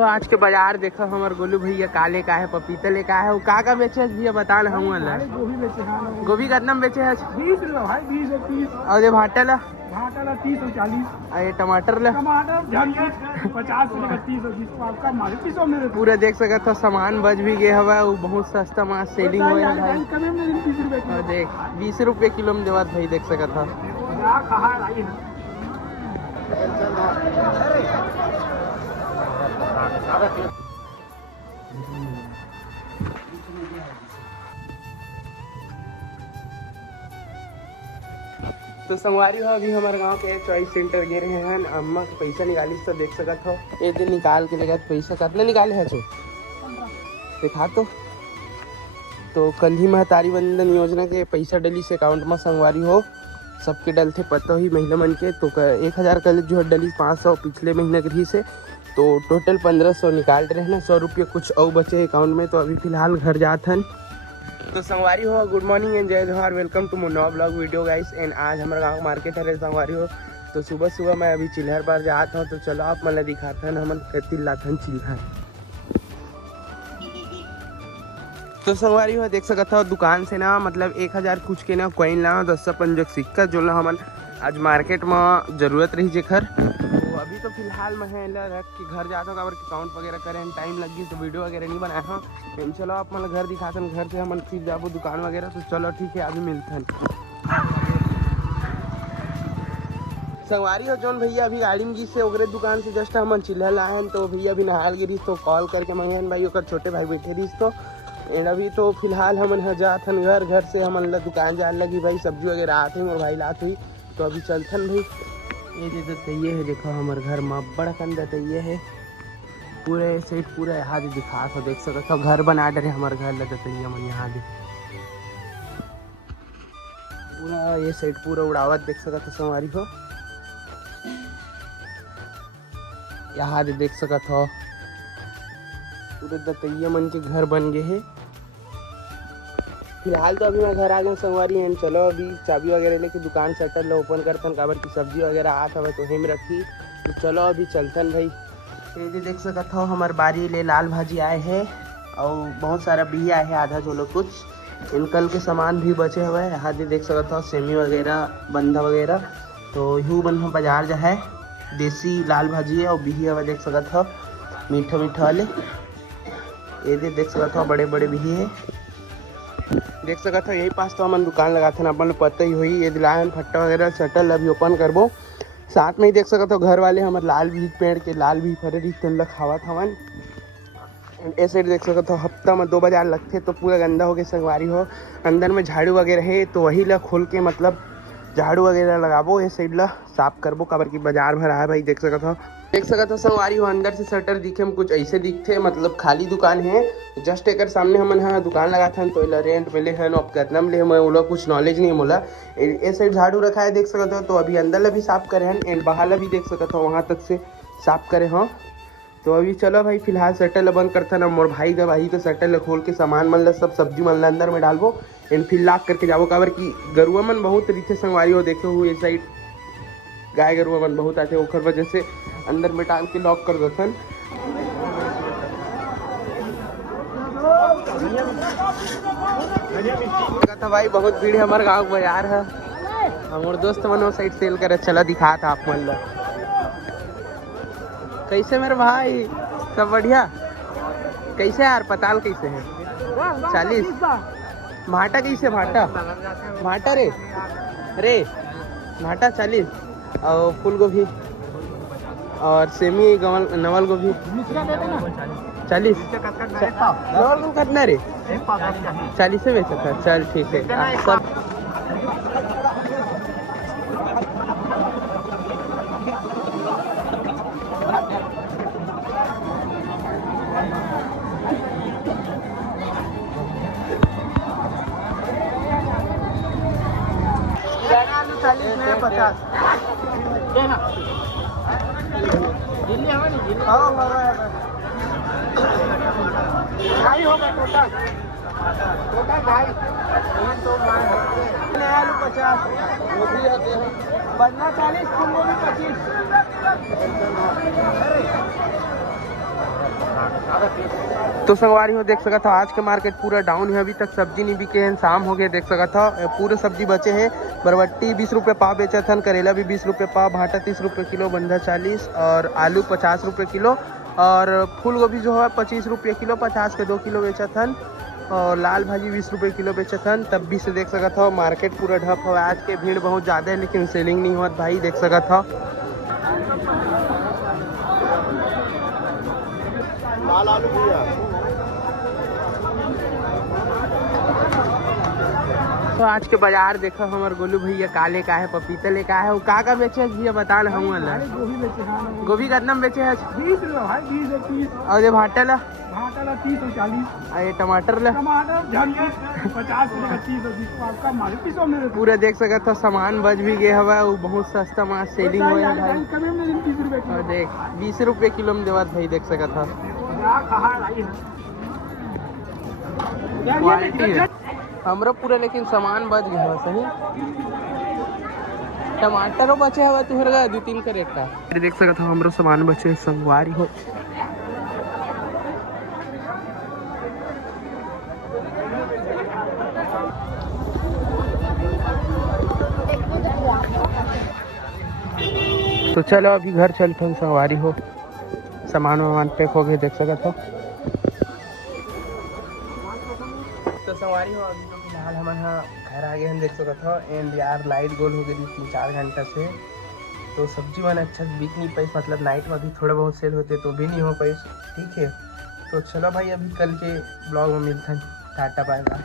तो आज के बाजार देखो हमारे गोलू भैया काले का है पपीतले का है वो का बेचे भैया बता ना हम गोभी बेचे हैं। गोभी कितना में बेचे है 20 रुपये भाई 20 और 30 और ये भाटा 30 और 40 और ये टमाटर 50 से 30 और 20 आपका मार्केट में पूरा देख सकत हो सामान बच भी गया हुआ वो बहुत सस्ता माल सेलिंग हुआ है भाई और देख 20 रुपये किलो में देवत भाई देख सकत हो। तो संगवारी हो अभी हमारे गांव के चॉइस सेंटर गे रहे हैं अम्मा के पैसा निकाली तो देख सकत हो एक दिन निकाल के लेगा पैसा कितना निकाले है जो दिखा तो कल ही महतारी बंधन योजना के पैसा डली से अकाउंट में संगवारी हो सबके डल थे पता ही महिला मन के तो 1000 कल जो है डली 500 पिछले महीने के से तो टोटल 1500 निकाल रहे हैं 100 रुपये कुछ और बचे अकाउंट में। तो अभी फिलहाल घर जाते हैं। तो संगवारी हो गुड मॉर्निंग एंड जय जोहार वेलकम टू मोर नवा ब्लॉग वीडियो गाइस एंड आज हमारे गांव मार्केट है संगवारी हो। तो सुबह सुबह मैं अभी चिल्हर पर जाता हूँ तो चलो आप मतलब दिखाते हैं हम कति लाथन चिल्हर। तो संगवारी हो देख सकता हो दुकान से ना मतलब 1000 कुछ के ना कॉइन ला 10 पंजक सिक्का जो ना हमन आज मार्केट में जरूरत रही जेखर। तो अभी तो फिलहाल मैं रख के घर जाता हूँ काबर काउंट वगैरह करें टाइम लग गई तो वीडियो वगैरह नहीं बनाया हूँ। चलो आप मतलब घर दिखाते हैं घर से हम फिर जाबो दुकान वगैरह तो चलो ठीक है अभी मिलते हैं। संगवारी हो जौन भैया अभी गाड़ी में से ओकरे दुकान से जस्ट हम चिल्हल आए हैं तो भैया अभी नहाल गिरी तो कॉल करके मंगन भाई ओकर छोटे भाई बैठे रही तो अभी तो फिलहाल हम जाते हैं घर से हम दुकान जाने लगी भाई सब्जी वगैरह आते हैं और भाई लात हुई तो अभी चलते हैं भाई। ये दतइये है देखो हमारे घर में बड़ा कन दतइये है पूरे सेट पूरा यहाँ दिखा तो देख सकते हो घर बना डरे हमारे घर दतइया में यहाँ भी पूरा ये सेट पूरा उड़ावत देख सकते हो संगवारी हो यहाँ देख सकते हो पूरे दतइया मन के घर बन गए है। फिलहाल तो अभी मैं घर आ गया संगवारी एंड चलो अभी चाबी वगैरह लेके दुकान शटर ओपन करतन काबर की सब्जी वगैरह आत हवे तो हिम रखी तो चलो अभी चलतन भाई। ये देख सकत हो हमार बारी ले लाल भाजी आए हैं और बहुत सारा भी आए हैं आधा जो लोग कुछ इनकल के सामान भी बचे हुए हैं यहाँ देख सकत हो सेमी वगैरह बंधा वगैरह तो यूँ बंधा बाजार जो है देसी लाल भाजी है और बिही हवा देख सकत हो मीठा मीठा वाले ये देख सकते हो बड़े बड़े भी है देख सकते हो यही पास तो हम दुकान लगाते हैं अपन पता ही हुई ये दिलायन फट्टा वगैरह शटल अभी ओपन करबो साथ में ही देख सकते हो घर वाले हमारे लाल भी पेड़ के लाल भी फरे रही तेल खावत हवन ऐसे देख सकते हो हफ्ता में 2 बाजार लगते तो पूरा गंदा हो गया संगवारी हो अंदर में झाड़ू वगैरह है तो वही ला खोल के मतलब झाड़ू वगैरह लगाबो ये साइड ला साफ करबो काबर की बाजार भर आया भाई देख सकते हो संगवारी हो अंदर से शटर दिखे में कुछ ऐसे दिखते मतलब खाली दुकान है जस्ट एक सामने हमन हाँ दुकान लगाते हैं तो रेंट पे ले हैं अब कितना में ले मैं कुछ नॉलेज नहीं मोला ये साइड झाड़ू रखा है देख सकते हो तो अभी अंदर ला भी साफ करे हैं एंड बाहर ला भी देख सकते हो वहाँ तक से साफ करे हाँ। तो अभी चलो भाई फिलहाल शटर ला बंद करते ना मोर भाई का भाई तो शटर ला खोल के सामान मन ला सब सब्जी मन ला अंदर में डालबो एंड फिर लॉक करके जाबो काबर की गरुआ मन बहुत रीते संगवारी हो देखे हुए साइड गाय गरुआ मन बहुत आते ओखर वजह से अंदर में टांग के लॉक कर देथन। तो भाई बहुत भीड़ है हमारे गाँव बाजार है हमारे दोस्त मन साइड सेल करे चला दिखा था आप मन ला कैसे मेरे भाई सब बढ़िया कैसे यार पताल कैसे है 40 भाटा कैसे भाटा रे भाटा 40 और फूल गोभी और सेमी नवल गोभी 40 नवल गोभी कितना रे 40 से बेचा था चल ठीक है सब आलू 40 में 50 ढाई होगा टोटल ढाई आलू 50 बनना 40 फूल गोभी 25 तो संगवारी हो देख सकत हो आज के मार्केट पूरा डाउन है, अभी तक सब्जी नहीं बिके हैं, शाम हो गए देख सकत हो। पूरे सब्जी बचे हैं, बरबट्टी 20 रुपये पाव बेचा था, करेला भी 20 रुपये पाव, भाटा 30 रुपये किलो, बंधा 40 और आलू 50 रुपये किलो और फूल गोभी जो है 25 रुपये किलो, 50 के 2 किलो बेचा था और लाल भाजी 20 रुपये किलो बेचा था। तब भी से देख सकत हो मार्केट पूरा ढप हो, आज के भीड़ बहुत ज़्यादा है लेकिन सेलिंग नहीं हुआ भाई देख सकत हो। लाल आलू भैया तो आज के बाजार देखो हमारे गोलू भैया काले का है, पपीता लेका है, वो का बेचे भैया बता ले हम गोभी बेचे हैं, गोभी कितना में बेचे है 20 रुपये भाई, 20 और 30, और ये भाटा ला 30 और 40, और ये टमाटर ला टमाटर झड़िए 50 रुपये 25 और 20 आपका मार्केट सौ में पूरा देख सकत हो सामान बच भी गया हवा, वो बहुत सस्ता माल सेलिंग हुआ है भाई। कभी में 30 रुपये और देख 20 रुपये किलो में देवत भाई देख सकत हो, क्वालिटी है हमरो पूरा लेकिन सामान बच गया है सही। टमाटरों बचे हवा तुहर 2-3 कैरेट का देख सकत हो, हमरो सामान बचे संगवारी हो। तो चलो अभी घर चलते हैं संगवारी हो, सामान वामान पैक हो गए देख सकत हो। तो संगवारी हो अभी तो फिलहाल हम घर आ गए हैं देख सकत हो, एंड यार लाइट गोल हो गई 3-4 घंटा से, तो सब्जी मन अच्छा बिक नहीं पाई, मतलब नाइट में भी थोड़ा बहुत सेल होते तो भी नहीं हो पाई। ठीक है तो चलो भाई अभी कल के ब्लॉग में मिलते हैं, टाटा बाय बाय।